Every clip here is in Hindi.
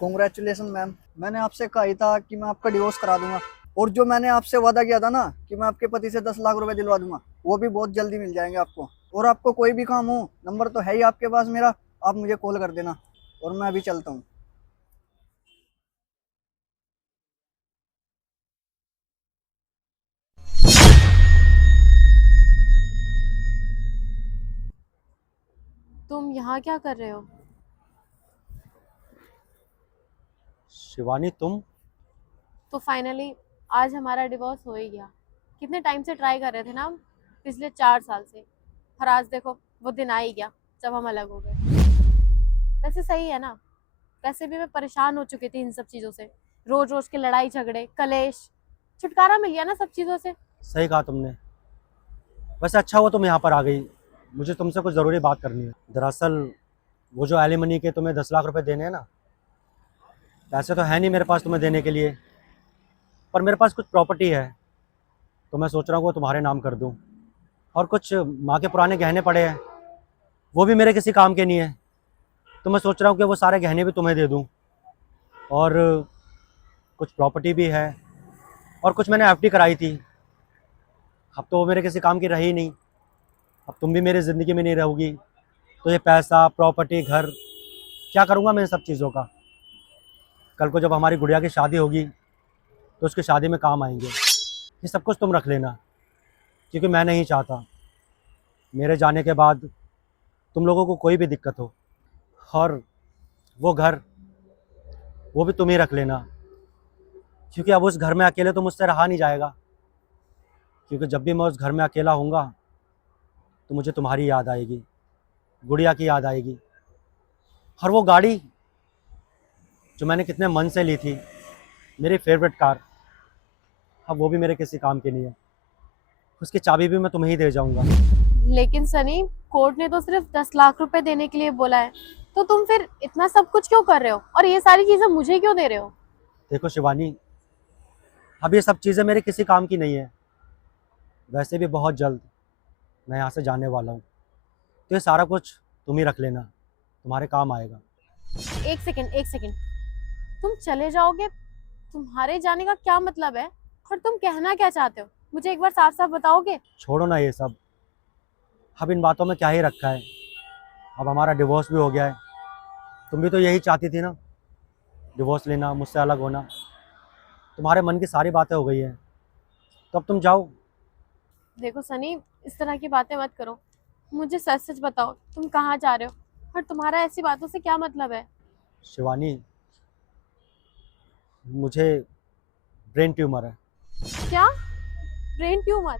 Congratulation ma'am. मैंने आपसे कहा ही था कि मैं आपका डिवोर्स करा दूंगा, और जो मैंने आपसे वादा किया था ना कि मैं आपके पति से 10 लाख रुपए दिलवा दूंगा, वो भी बहुत जल्दी मिल जाएंगे आपको। और आपको कोई भी काम हो, नंबर तो है ही आपके पास मेरा, आप मुझे कॉल कर देना। और मैं अभी चलता हूँ। तुम यहाँ क्या कर रहे हो? शिवानी तुम। तो फाइनली आज हमारा डिवोर्स हो ही गया। कितने टाइम से ट्राई कर रहे थे ना हम, पिछले 4 साल से। और आज देखो वो दिन आ ही गया जब हम अलग हो गए। वैसे सही है ना। वैसे भी मैं परेशान हो चुकी थी इन सब चीज़ों से। रोज रोज के लड़ाई झगड़े कलेश। छुटकारा मिल गया ना सब चीज़ों से। सही कहा तुमने। वैसे अच्छा हुआ तुम यहाँ पर आ गई। मुझे तुमसे कुछ ज़रूरी बात करनी है। दरअसल वो जो एलिमनी के तुम्हें 10 लाख रुपए देने हैं ना, पैसे तो है नहीं मेरे पास तुम्हें देने के लिए, पर मेरे पास कुछ प्रॉपर्टी है, तो मैं सोच रहा हूँ वो तुम्हारे नाम कर दूँ। और कुछ माँ के पुराने गहने पड़े हैं, वो भी मेरे किसी काम के नहीं है, तो मैं सोच रहा हूँ कि वो सारे गहने भी तुम्हें दे दूँ। और कुछ प्रॉपर्टी भी है, और कुछ मैंने एफडी कराई थी। अब तो वो मेरे किसी काम की रही नहीं। अब तुम भी मेरी ज़िंदगी में नहीं रहोगी, तो ये पैसा प्रॉपर्टी घर क्या करूँगा मैं इन सब चीज़ों का। कल को जब हमारी गुड़िया की शादी होगी तो उसकी शादी में काम आएंगे। ये सब कुछ तुम रख लेना, क्योंकि मैं नहीं चाहता मेरे जाने के बाद तुम लोगों को कोई भी दिक्कत हो। और वो घर, वो भी तुम ही रख लेना, क्योंकि अब उस घर में अकेले तो मुझसे रहा नहीं जाएगा। क्योंकि जब भी मैं उस घर में अकेला हूँगा तो मुझे तुम्हारी याद आएगी, गुड़िया की याद आएगी। और वो गाड़ी जो मैंने कितने मन से ली थी, मेरी फेवरेट कार, अब वो भी मेरे किसी काम की नहीं है। उसकी चाबी भी मैं तुम्हें ही दे जाऊँगा। लेकिन सनी, कोर्ट ने तो सिर्फ 10 लाख रुपए देने के लिए बोला है। तो तुम फिर इतना सब कुछ क्यों कर रहे हो और ये सारी चीजें मुझे क्यों दे रहे हो? देखो शिवानी, अब ये सब चीज़ें मेरे किसी काम की नहीं है। वैसे भी बहुत जल्द मैं यहाँ से जाने वाला हूँ, तो ये सारा कुछ तुम ही रख लेना, तुम्हारे काम आएगा। एक सेकंड, एक सेकंड। तुम चले जाओगे? तुम्हारे जाने का क्या मतलब है? और तुम कहना क्या चाहते हो, मुझे एक बार साफ साफ बताओगे? छोड़ो ना ये सब, अब इन बातों में क्या ही रखा है। अब हमारा डिवोर्स भी हो गया है। तुम भी तो यही चाहती थी ना, डिवोर्स लेना, मुझसे अलग होना। तुम्हारे मन की सारी बातें हो गई हैं, तो अब तुम जाओ। देखो सनी, इस तरह की बातें मत करो। मुझे सच सच बताओ, तुम कहाँ जा रहे हो और तुम्हारा ऐसी बातों से क्या मतलब है? शिवानी, मुझे ब्रेन ट्यूमर है। क्या? Brain tumour?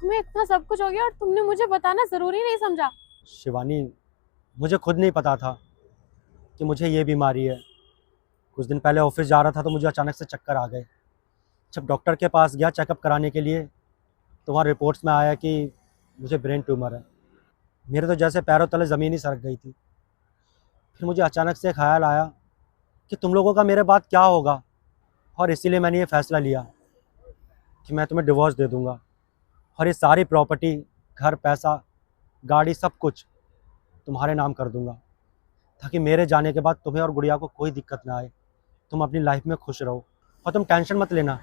तुम्हें इतना सब कुछ हो गया और तुमने मुझे बताना जरूरी नहीं समझा? शिवानी, मुझे खुद नहीं पता था कि मुझे ये बीमारी है। कुछ दिन पहले ऑफिस जा रहा था तो मुझे अचानक से चक्कर आ गए। जब डॉक्टर के पास गया चेकअप कराने के लिए, तो वहाँ रिपोर्ट्स में आया कि मुझे ब्रेन ट्यूमर है। मेरे तो जैसे पैरों तले ज़मीन ही सरक गई थी। फिर मुझे अचानक से ख्याल आया कि तुम लोगों का मेरे बाद क्या होगा, और इसीलिए मैंने ये फ़ैसला लिया कि मैं तुम्हें डिवोर्स दे दूँगा, और ये सारी प्रॉपर्टी, घर, पैसा, गाड़ी, सब कुछ तुम्हारे नाम कर दूँगा, ताकि मेरे जाने के बाद तुम्हें और गुड़िया को कोई दिक्कत ना आए। तुम अपनी लाइफ में खुश रहो, और तुम टेंशन मत लेना,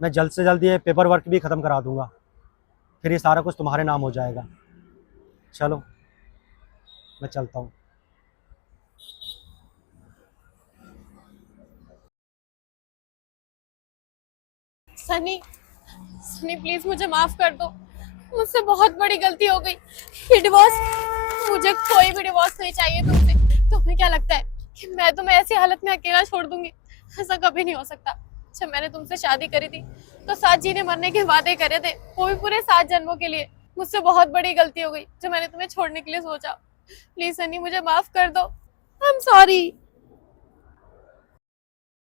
मैं जल्द से जल्द ये पेपर वर्क भी ख़त्म करा दूँगा। फिर ये सारा कुछ तुम्हारे नाम हो जाएगा। चलो, मैं चलता हूँ। सनी, सनी प्लीज मुझे माफ कर दो। मुझसे बहुत बड़ी गलती हो गई। ये डिवोर्स, मुझे कोई भी डिवोर्स नहीं चाहिए तुमसे। तुम्हें क्या लगता है कि मैं तुम्हें ऐसी हालत में अकेला छोड़ दूंगी? ऐसा कभी नहीं हो सकता। जब मैंने तुमसे शादी करी थी तो साथ जीने मरने के वादे करे थे, वो भी पूरे 7 जन्मों के लिए। मुझसे बहुत बड़ी गलती हो गई जो मैंने तुम्हें छोड़ने के लिए सोचा। प्लीज सनी, मुझे माफ कर दो। I am sorry.